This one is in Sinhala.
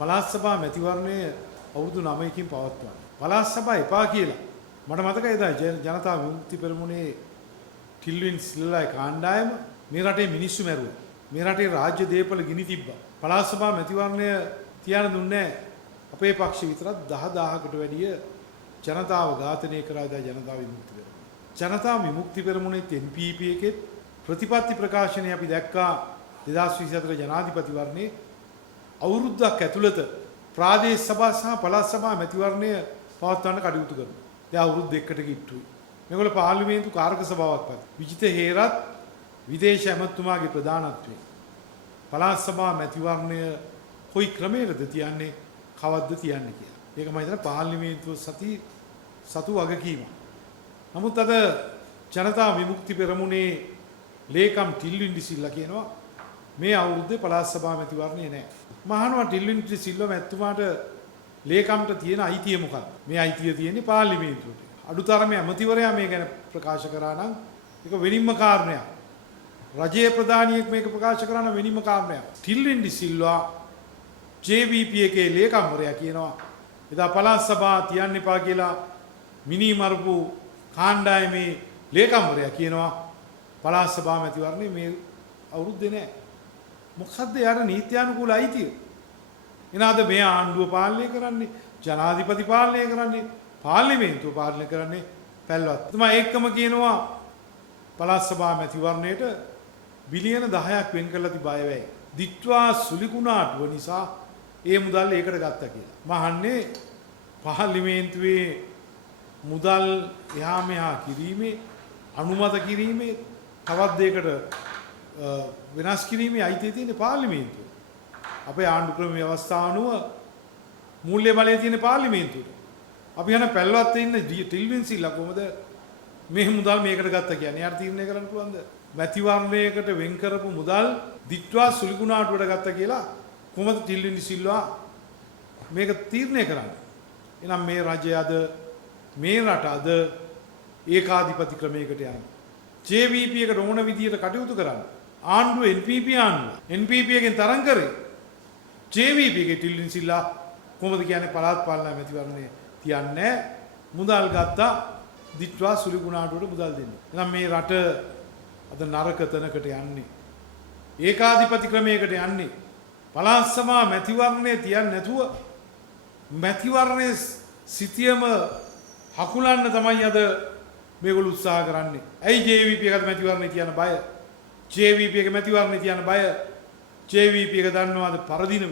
පළාත් සභා මැතිවරණය අවුරුදු 9කින් පවත්වනවා. පළාත් සභා එපා කියලා මට මතකයි එදා ජනතා විමුක්ති පෙරමුණේ කිල්වින් සිල්ලායි කාණ්ඩායම මේ රටේ මිනිස්සු මැරුවා. මේ රටේ රාජ්‍ය දේපල ගිනි තිබ්බා. පළාත් සභා මැතිවරණය තියන්න දුන්නේ අපේ පක්ෂ විතරක් 10000කට වැඩිය ජනතාව ඝාතනය කරා එදා ජනතා විමුක්ති පෙරමුණ. ජනතා විමුක්ති පෙරමුණේ NPP එකේ ප්‍රතිපත්ති ප්‍රකාශනය අපි දැක්කා 2024 ජනාධිපති වර්ණේ අවුරුද්දක් ඇතුළත ප්‍රාදේශ සභා සහ පළාත් සභා මැතිවරණය පවත්වන්න කටයුතු කරනවා. දැන් අවුරුදු දෙකකට කිට්ටුයි. මේගොල්ලෝ පාර්ලිමේන්තු කාරක සභාවක් පත්. විජිත හේරත් විදේශ ඇමතුමාගේ ප්‍රධානත්වයෙන් පළාත් සභා මැතිවරණය කොයි ක්‍රමයකද තියන්නේ කවද්ද තියන්නේ කියලා. ඒක මම හිතන්නේ පාර්ලිමේන්තුව සතු වගකීමක්. නමුත් අද ජනතා විමුක්ති පෙරමුණේ ලේකම් ටිල්වින්ඩි සිල්ලා කියනවා මේ අවුරුද්දේ පළාත් සභා මැතිවරණය නැහැ. මහානවා ටිල්වින්ඩි සිල්වා මැතිතුමාට ලේකම්ට තියෙන අයිතිය මොකක්ද? මේ අයිතිය තියෙන්නේ පාර්ලිමේන්තුවට. අඩුතරමේ ඇමතිවරයා මේ ගැන ප්‍රකාශ කරා නම් ඒක වෙනින්ම කාරණයක්. රජයේ ප්‍රධානියෙක් මේක ප්‍රකාශ කරා නම් වෙනින්ම කාරණයක්. ටිල්වින්ඩි සිල්වා JVP එකේ ලේකම්වරයා කියනවා එදා පළාත් සභා තියන්න එපා කියලා මිනි මරපු කාණ්ඩායමේ ලේකම්වරයා කියනවා පළාත් සභා මැතිවරණේ මේ අවුරුද්දේ නැහැ. මොකද්ද යාර නීත්‍යානුකූල අයිතිය? එනවාද මේ ආණ්ඩුව පාලනය කරන්නේ, ජනාධිපති පාලනය කරන්නේ, පාර්ලිමේන්තුව පාලනය කරන්නේ පැල්වත්. තමයි ඒකම කියනවා පළාත් සභා මැතිවරණයට බිලියන 10ක් වෙන් කරලා තිබය වැයි. දිත්වා සුලිකුණාටුව නිසා ඒ මුදල් ඒකට ගත්තා කියලා. මම අහන්නේ පාර්ලිමේන්තුවේ මුදල් එහා මෙහා කිරීමේ අනුමත කිරීමේ තවත් දෙයකට වෙනස් කිරීමේ අයිතිය තියෙන පාර්ලිමේන්තුව. අපේ ආණ්ඩු ක්‍රම ව්‍යවස්ථාව අනුව මූල්‍ය බලය තියෙන පාර්ලිමේන්තුවට. අපි යන පැල්වත් ඉන්න ටිල්වින් සිල්ලා කොහොමද මේ මුදල් මේකට ගත්තා කියන්නේ? යාර තීරණය කරන්න පුළුවන්ද? මැතිවරණයකට වෙන් කරපු මුදල් දිත්වා සුලිකුණාටුවට ගත්තා කියලා කොහොමද ටිල්වින් සිල්වා මේක තීරණය කරන්නේ? එහෙනම් මේ රජය අද මේ රට අද ඒකාධිපති ක්‍රමයකට යනවා. JVP එකට ඕන විදියට කටයුතු කරන්න. ආණ්ඩුව NPP ආණ්ඩුව. NPP එකෙන් තරම් කරේ. JVP එකේ ටිල්වින් සිල්ලා කොහොමද කියන්නේ පළාත් පාලන මැතිවරණය තියන්නේ මුදල් ගත්තා දිත්වා සුලිකුණාටුවට මුදල් දෙන්නේ. එහෙනම් මේ රට අද නරක තැනකට යන්නේ. ඒකාධිපති ක්‍රමයකට යන්නේ. පළාත් සභා මැතිවරණය තියන්නේ නැතුව මැතිවරණයේ සිටියම හකුලන්න තමයි අද මේගොල්ලෝ උත්සාහ කරන්නේ. ඇයි JVP එකට මැතිවරණය තියන බය? JVP එක මැතිවරණය තියන බය? JVP එක දන්නවද පරදින